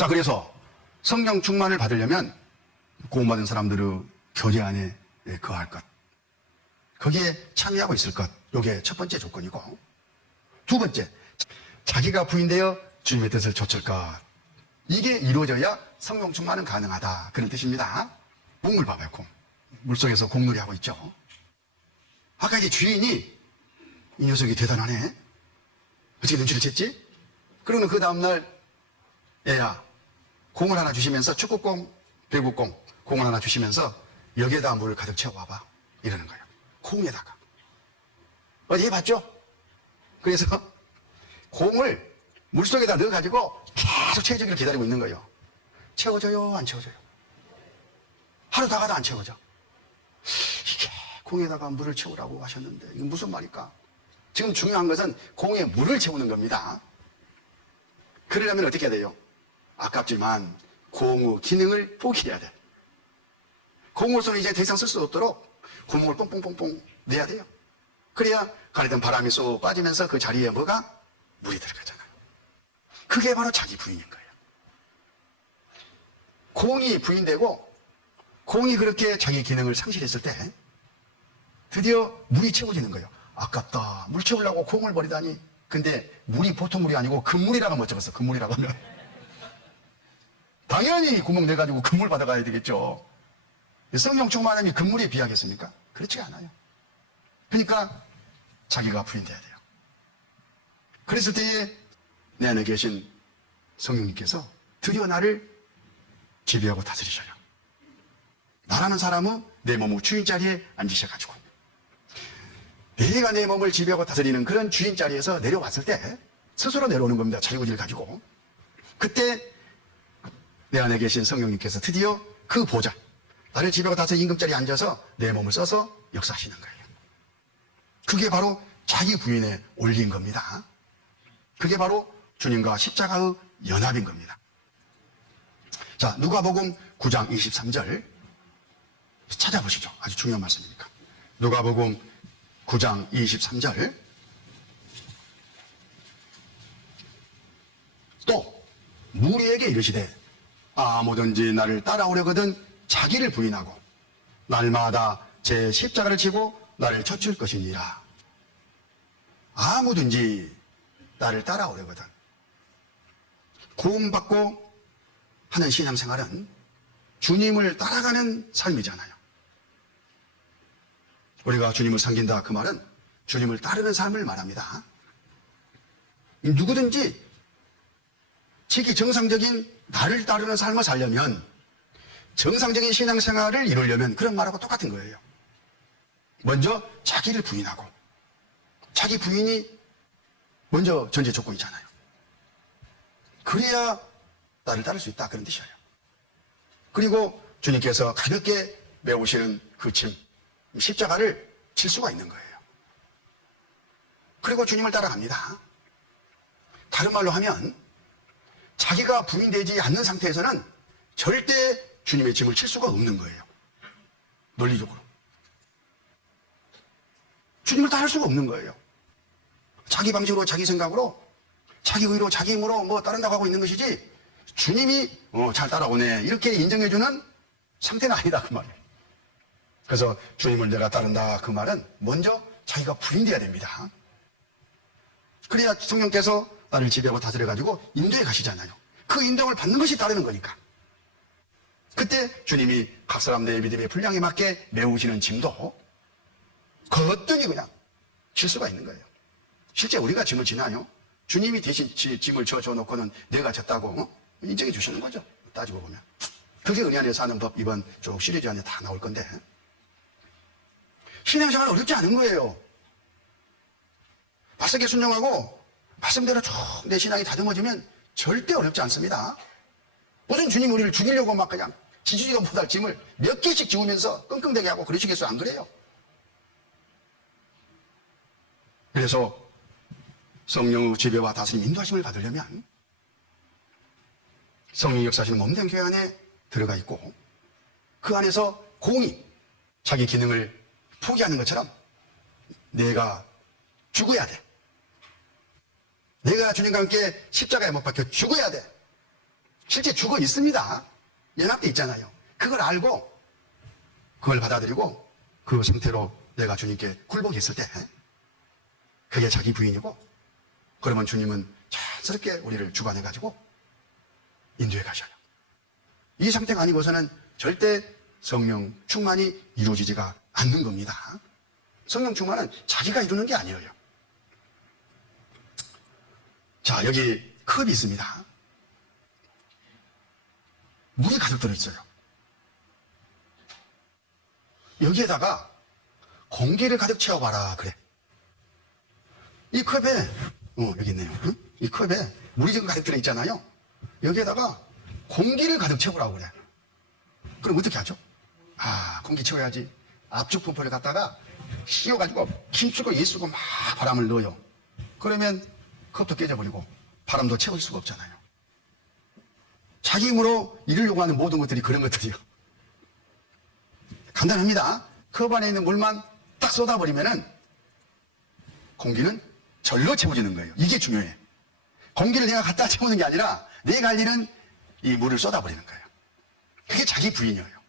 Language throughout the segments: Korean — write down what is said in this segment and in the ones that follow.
자, 그래서 성령 충만을 받으려면 구원받은 사람들의 교제 안에 예, 거할 것. 거기에 참여하고 있을 것. 요게 첫 번째 조건이고. 두 번째, 자기가 부인되어 주님의 뜻을 좇을 것. 이게 이루어져야 성령 충만은 가능하다. 그런 뜻입니다. 콩물 봐봐요, 콩. 물속에서 공놀이 하고 있죠. 아까 이제 주인이 이 녀석이 대단하네. 어떻게 눈치를 챘지? 그러면 그 다음날 얘야 공을 하나 주시면서 축구공, 배구공 공을 하나 주시면서 여기에다 물을 가득 채워와봐 이러는 거예요. 공에다가 어디 해봤죠? 그래서 공을 물속에다 넣어가지고 계속 채워주기를 기다리고 있는 거예요. 채워져요? 안 채워져요? 하루 다 가도 안 채워져. 이게 공에다가 물을 채우라고 하셨는데 이건 무슨 말일까? 지금 중요한 것은 공에 물을 채우는 겁니다. 그러려면 어떻게 해야 돼요? 아깝지만 공의 기능을 포기해야 돼. 공으로서는 이제 더 이상 쓸 수 없도록 구멍을 뽕뽕뽕뽕 내야 돼요. 그래야 가리던 바람이 쏙 빠지면서 그 자리에 뭐가? 물이 들어가잖아요. 그게 바로 자기 부인인 거예요. 공이 부인되고 공이 그렇게 자기 기능을 상실했을 때 드디어 물이 채워지는 거예요. 아깝다. 물 채우려고 공을 버리다니. 근데 물이 보통 물이 아니고 금물이라고 못 적었어. 금물이라고 하면. 당연히 구멍 내가지고 금물 받아가야 되겠죠. 성령 충만함이 금물에 비하겠습니까? 그렇지 않아요. 그러니까 자기가 부인돼야 돼요. 그랬을 때에 내 안에 계신 성령님께서 드디어 나를 지배하고 다스리셔요. 나라는 사람은 내 몸의 주인 자리에 앉으셔가지고 내가 내 몸을 지배하고 다스리는 그런 주인 자리에서 내려왔을 때 스스로 내려오는 겁니다. 자유의지를 가지고. 그때 내 안에 계신 성령님께서 드디어 그 보좌, 나를 지배하고 다스리는 임금자리에 앉아서 내 몸을 써서 역사하시는 거예요. 그게 바로 자기 부인에 올린 겁니다. 그게 바로 주님과 십자가의 연합인 겁니다. 자, 누가복음 9장 23절 찾아보시죠. 아주 중요한 말씀이니까. 누가복음 9장 23절 또 무리에게 이르시되 아무든지 나를 따라오려거든 자기를 부인하고 날마다 제 십자가를 지고 나를 쳤을 것이니라. 아무든지 나를 따라오려거든 구원받고 하는 신앙생활은 주님을 따라가는 삶이잖아요. 우리가 주님을 섬긴다 그 말은 주님을 따르는 삶을 말합니다. 누구든지 지기 정상적인 나를 따르는 삶을 살려면 정상적인 신앙생활을 이루려면 그런 말하고 똑같은 거예요. 먼저 자기를 부인하고 자기 부인이 먼저 전제 조건이잖아요. 그래야 나를 따를 수 있다 그런 뜻이에요. 그리고 주님께서 가볍게 메우시는 그 짐, 십자가를 칠 수가 있는 거예요. 그리고 주님을 따라갑니다. 다른 말로 하면 자기가 부인되지 않는 상태에서는 절대 주님의 짐을 칠 수가 없는 거예요. 논리적으로. 주님을 따를 수가 없는 거예요. 자기 방식으로, 자기 생각으로, 자기 의로, 자기 힘으로 뭐 따른다고 하고 있는 것이지 주님이 어, 잘 따라오네 이렇게 인정해주는 상태는 아니다 그 말이에요. 그래서 주님을 내가 따른다 그 말은 먼저 자기가 부인돼야 됩니다. 그래야 성령께서 나를 지배하고 다스려가지고 인도에 가시잖아요. 그 인도를 받는 것이 따르는 거니까. 그때 주님이 각 사람 내 믿음의 분량에 맞게 메우시는 짐도 거뜬히 그냥 질 수가 있는 거예요. 실제 우리가 짐을 지나요. 주님이 대신 지- 짐을 져줘 놓고는 내가 졌다고 어? 인정해 주시는 거죠. 따지고 보면. 그게 은혜 안에 사는 법 이번 쭉 시리즈 안에 다 나올 건데. 신앙생활 어렵지 않은 거예요. 바싹에 순종하고 말씀대로 쭉 내 신앙이 다듬어지면 절대 어렵지 않습니다. 무슨 주님 우리를 죽이려고 막 그냥 지주지가 못할 짐을 몇 개씩 지우면서 끙끙대게 하고 그러시겠어요? 안 그래요? 그래서 성령의 지배와 다스림 인도하심을 받으려면 성령이 역사하시는 몸된 교회 안에 들어가 있고 그 안에서 공이 자기 기능을 포기하는 것처럼 내가 죽어야 돼. 내가 주님과 함께 십자가에 못 박혀 죽어야 돼. 실제 죽어 있습니다. 연합돼 있잖아요. 그걸 알고 그걸 받아들이고 그 상태로 내가 주님께 굴복했을 때 그게 자기 부인이고 그러면 주님은 자연스럽게 우리를 주관해 가지고 인도해 가셔요. 이 상태가 아니고서는 절대 성령 충만이 이루어지지가 않는 겁니다. 성령 충만은 자기가 이루는 게 아니에요. 자, 여기 컵이 있습니다. 물이 가득 들어있어요. 여기에다가 공기를 가득 채워봐라, 그래. 이 컵에, 어, 여기 있네요. 응? 이 컵에 물이 지금 가득 들어있잖아요. 여기에다가 공기를 가득 채우라고 그래. 그럼 어떻게 하죠? 아, 공기 채워야지. 압축 펌프를 갖다가 씌워가지고 힘쓰고 예쓰고 막 바람을 넣어요. 그러면 컵도 깨져버리고 바람도 채울 수가 없잖아요. 자기 힘으로 이루려고 하는 모든 것들이 그런 것들이요. 간단합니다. 컵 안에 있는 물만 딱 쏟아버리면은 공기는 절로 채워지는 거예요. 이게 중요해. 공기를 내가 갖다 채우는 게 아니라 할 일은 이 물을 쏟아버리는 거예요. 그게 자기 부인이에요.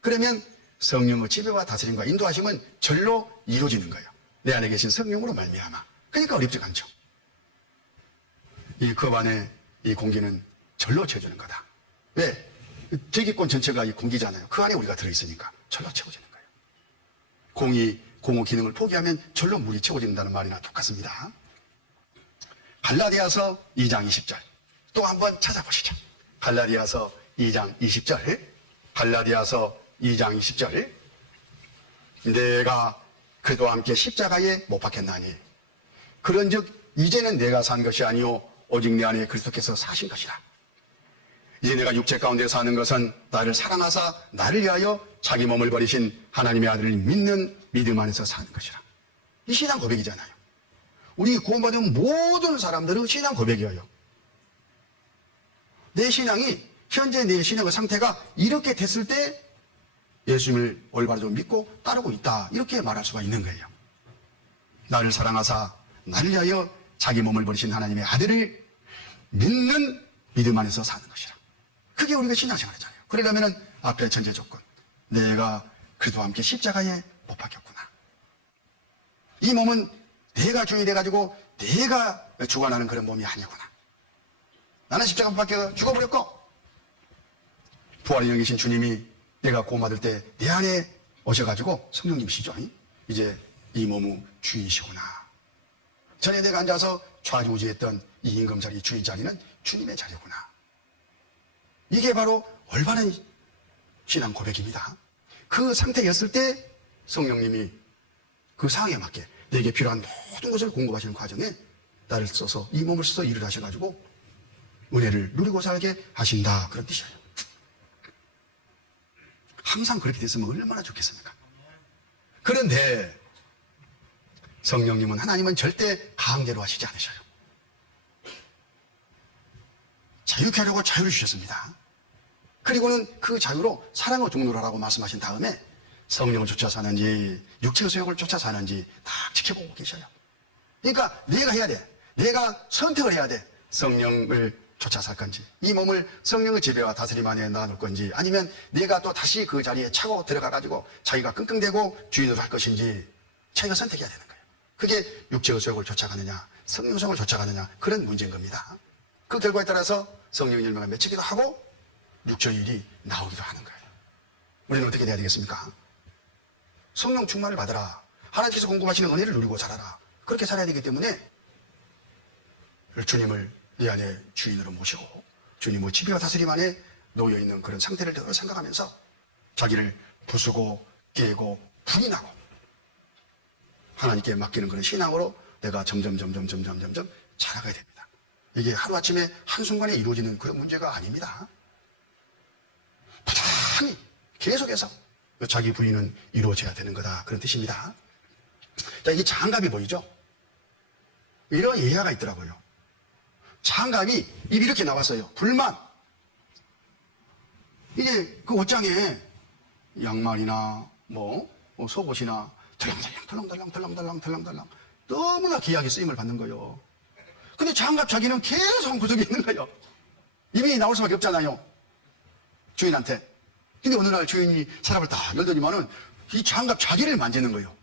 그러면 성령의 지배와 다스림과 인도하심은 절로 이루어지는 거예요. 내 안에 계신 성령으로 말미암아. 그러니까 어렵지 않죠. 이컵 안에 이 공기는 절로 채워주는 거다. 왜? 대기권 전체가 이 공기잖아요. 그 안에 우리가 들어있으니까 절로 채워지는 거예요. 공이 공의 기능을 포기하면 절로 물이 채워진다는 말이나 똑같습니다. 갈라디아서 2장 20절 또 한번 찾아보시죠. 갈라디아서 2장 20절 갈라디아서 2장 20절 내가 그도 함께 십자가에 못 박혔나니 그런즉 이제는 내가 산 것이 아니요 오직 내 안에 그리스도께서 사신 것이라 이제 내가 육체 가운데 사는 것은 나를 사랑하사 나를 위하여 자기 몸을 버리신 하나님의 아들을 믿는 믿음 안에서 사는 것이라 이 신앙 고백이잖아요 우리 구원받은 모든 사람들은 신앙 고백이에요 내 신앙이 현재 내 신앙의 상태가 이렇게 됐을 때 예수님을 올바로 믿고 따르고 있다. 이렇게 말할 수가 있는 거예요. 나를 사랑하사 나를 위하여 자기 몸을 버리신 하나님의 아들을 믿는 믿음 안에서 사는 것이라. 그게 우리가 신앙생활이잖아요. 그러려면 앞에 전제 조건. 내가 그리스도와 함께 십자가에 못 박혔구나. 이 몸은 내가 주인이 돼가지고 내가 주관하는 그런 몸이 아니구나. 나는 십자가 못 박혀 죽어버렸고 부활의 영이신 주님이 내가 고마들 때 내 안에 오셔가지고 성령님이시죠. 이제 이 몸의 주인이시구나. 전에 내가 앉아서 좌지우지했던 이 임금 자리 주인 자리는 주님의 자리구나. 이게 바로 올바른 신앙 고백입니다. 그 상태였을 때 성령님이 그 상황에 맞게 내게 필요한 모든 것을 공급하시는 과정에 나를 써서 이 몸을 써서 일을 하셔가지고 은혜를 누리고 살게 하신다 그런 뜻이에요. 항상 그렇게 됐으면 얼마나 좋겠습니까? 그런데 성령님은 하나님은 절대 강제로 하시지 않으셔요. 자유케 하려고 자유를 주셨습니다. 그리고는 그 자유로 사랑의 종로라고 말씀하신 다음에 성령을 쫓아 사는지 육체의 소욕을 쫓아 사는지 다 지켜보고 계셔요. 그러니까 내가 해야 돼. 내가 선택을 해야 돼. 성령을 쫓아 살 건지 이 몸을 성령의 지배와 다스림 안에 놔둘 건지 아니면 내가 또 다시 그 자리에 차고 들어가 가지고 자기가 끙끙대고 주인으로 할 것인지 자기가 선택해야 되는. 그게 육체의 소욕을 쫓아가느냐 성령성을 쫓아가느냐 그런 문제인 겁니다. 그 결과에 따라서 성령 열매가 맺히기도 하고 육체의 일이 나오기도 하는 거예요. 우리는 어떻게 돼야 되겠습니까? 성령 충만을 받아라. 하나님께서 공급하시는 은혜를 누리고 살아라. 그렇게 살아야 되기 때문에 주님을 내 안에 주인으로 모시고 주님의 지배와 다스림 안에 놓여 있는 그런 상태를 늘 생각하면서 자기를 부수고 깨고 부인하고 하나님께 맡기는 그런 신앙으로 내가 점점 점점 점점 점점 자라가야 됩니다. 이게 하루아침에 한순간에 이루어지는 그런 문제가 아닙니다. 부단히 계속해서 자기 부인은 이루어져야 되는 거다. 그런 뜻입니다. 자, 이게 장갑이 보이죠? 이런 예화가 있더라고요. 장갑이 입이 이렇게 나왔어요. 불만. 이게 그 옷장에 양말이나 뭐, 뭐 속옷이나 덜렁덜렁 덜렁덜렁 덜렁덜렁 너무나 귀하게 쓰임을 받는 거예요. 근데 장갑 자기는 계속 구석에 있는 거예요. 이미 나올 수밖에 없잖아요. 주인한테. 근데 어느 날 주인이 서랍을 딱 열더니만은 이 장갑 자기를 만지는 거예요.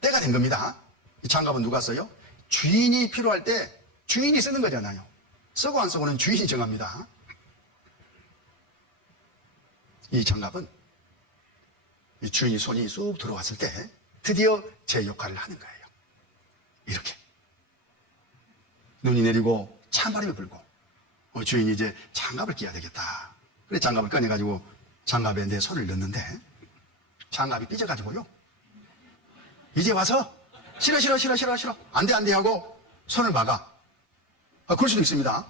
때가 된 겁니다. 이 장갑은 누가 써요? 주인이 필요할 때 주인이 쓰는 거잖아요. 쓰고 안 쓰고는 주인이 정합니다. 이 장갑은 이 주인이 손이 쑥 들어왔을 때 드디어 제 역할을 하는 거예요. 이렇게. 눈이 내리고 찬바람이 불고 어, 주인이 이제 장갑을 끼야 되겠다. 그래 장갑을 꺼내가지고 장갑에 내 손을 넣는데 장갑이 삐져가지고요. 이제 와서 싫어 싫어 싫어 싫어 싫어 안돼 안돼 하고 손을 막아. 아, 그럴 수도 있습니다.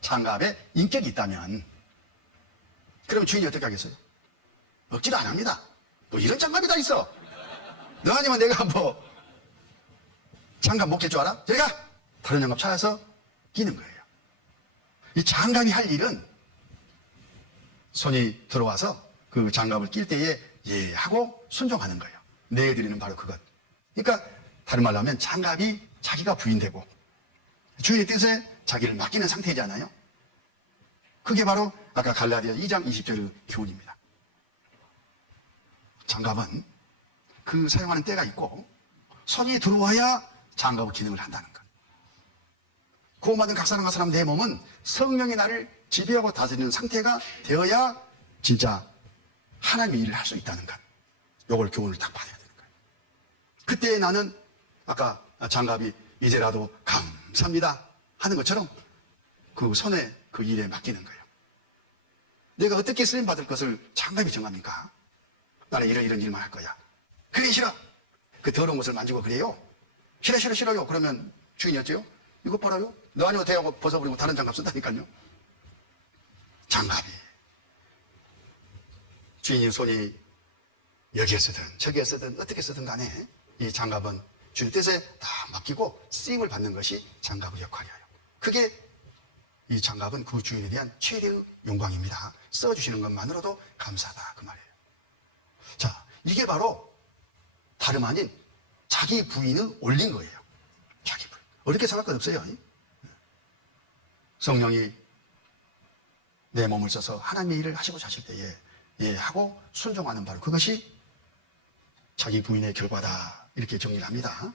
장갑에 인격이 있다면 그럼 주인이 어떻게 하겠어요? 억지로 안 합니다. 뭐 이런 장갑이 다 있어. 너 아니면 내가 뭐 장갑 못 낄 줄 알아? 저리 가! 다른 장갑 찾아서 끼는 거예요. 이 장갑이 할 일은 손이 들어와서 그 장갑을 낄 때에 예 하고 순종하는 거예요. 내드리는 바로 그것. 그러니까 다른 말로 하면 장갑이 자기가 부인되고 주인의 뜻에 자기를 맡기는 상태잖아요. 그게 바로 아까 갈라디아 2장 20절의 교훈입니다. 장갑은 그 사용하는 때가 있고 손이 들어와야 장갑의 기능을 한다는 것. 구원받은 각 사람 각 사람 내 몸은 성령의 나를 지배하고 다스리는 상태가 되어야 진짜 하나님의 일을 할 수 있다는 것. 요걸 교훈을 딱 받아야 되는 거예요. 그때 나는 아까 장갑이 이제라도 감사합니다 하는 것처럼 그 손에 그 일에 맡기는 거예요. 내가 어떻게 쓰임 받을 것을 장갑이 정합니까? 나는 이런 이런 일만 할 거야. 그게 싫어. 그 더러운 것을 만지고 그래요. 싫어 싫어 싫어요. 그러면 주인이 어째요? 이것 봐라요. 너 아니고 대하고 벗어버리고 다른 장갑 쓴다니까요. 장갑이 주인의 손이 여기에 쓰든 저기에 쓰든 어떻게 쓰든 간에 이 장갑은 주인 뜻에 다 맡기고 쓰임을 받는 것이 장갑의 역할이에요. 그게 이 장갑은 그 주인에 대한 최대의 영광입니다. 써주시는 것만으로도 감사하다 그 말이에요. 자, 이게 바로 다름 아닌 자기 부인을 올린 거예요. 자기 부인. 어렵게 생각할 것 없어요. 성령이 내 몸을 써서 하나님의 일을 하시고자 하실 때에 예 하고 순종하는 바로 그것이 자기 부인의 결과다 이렇게 정리를 합니다.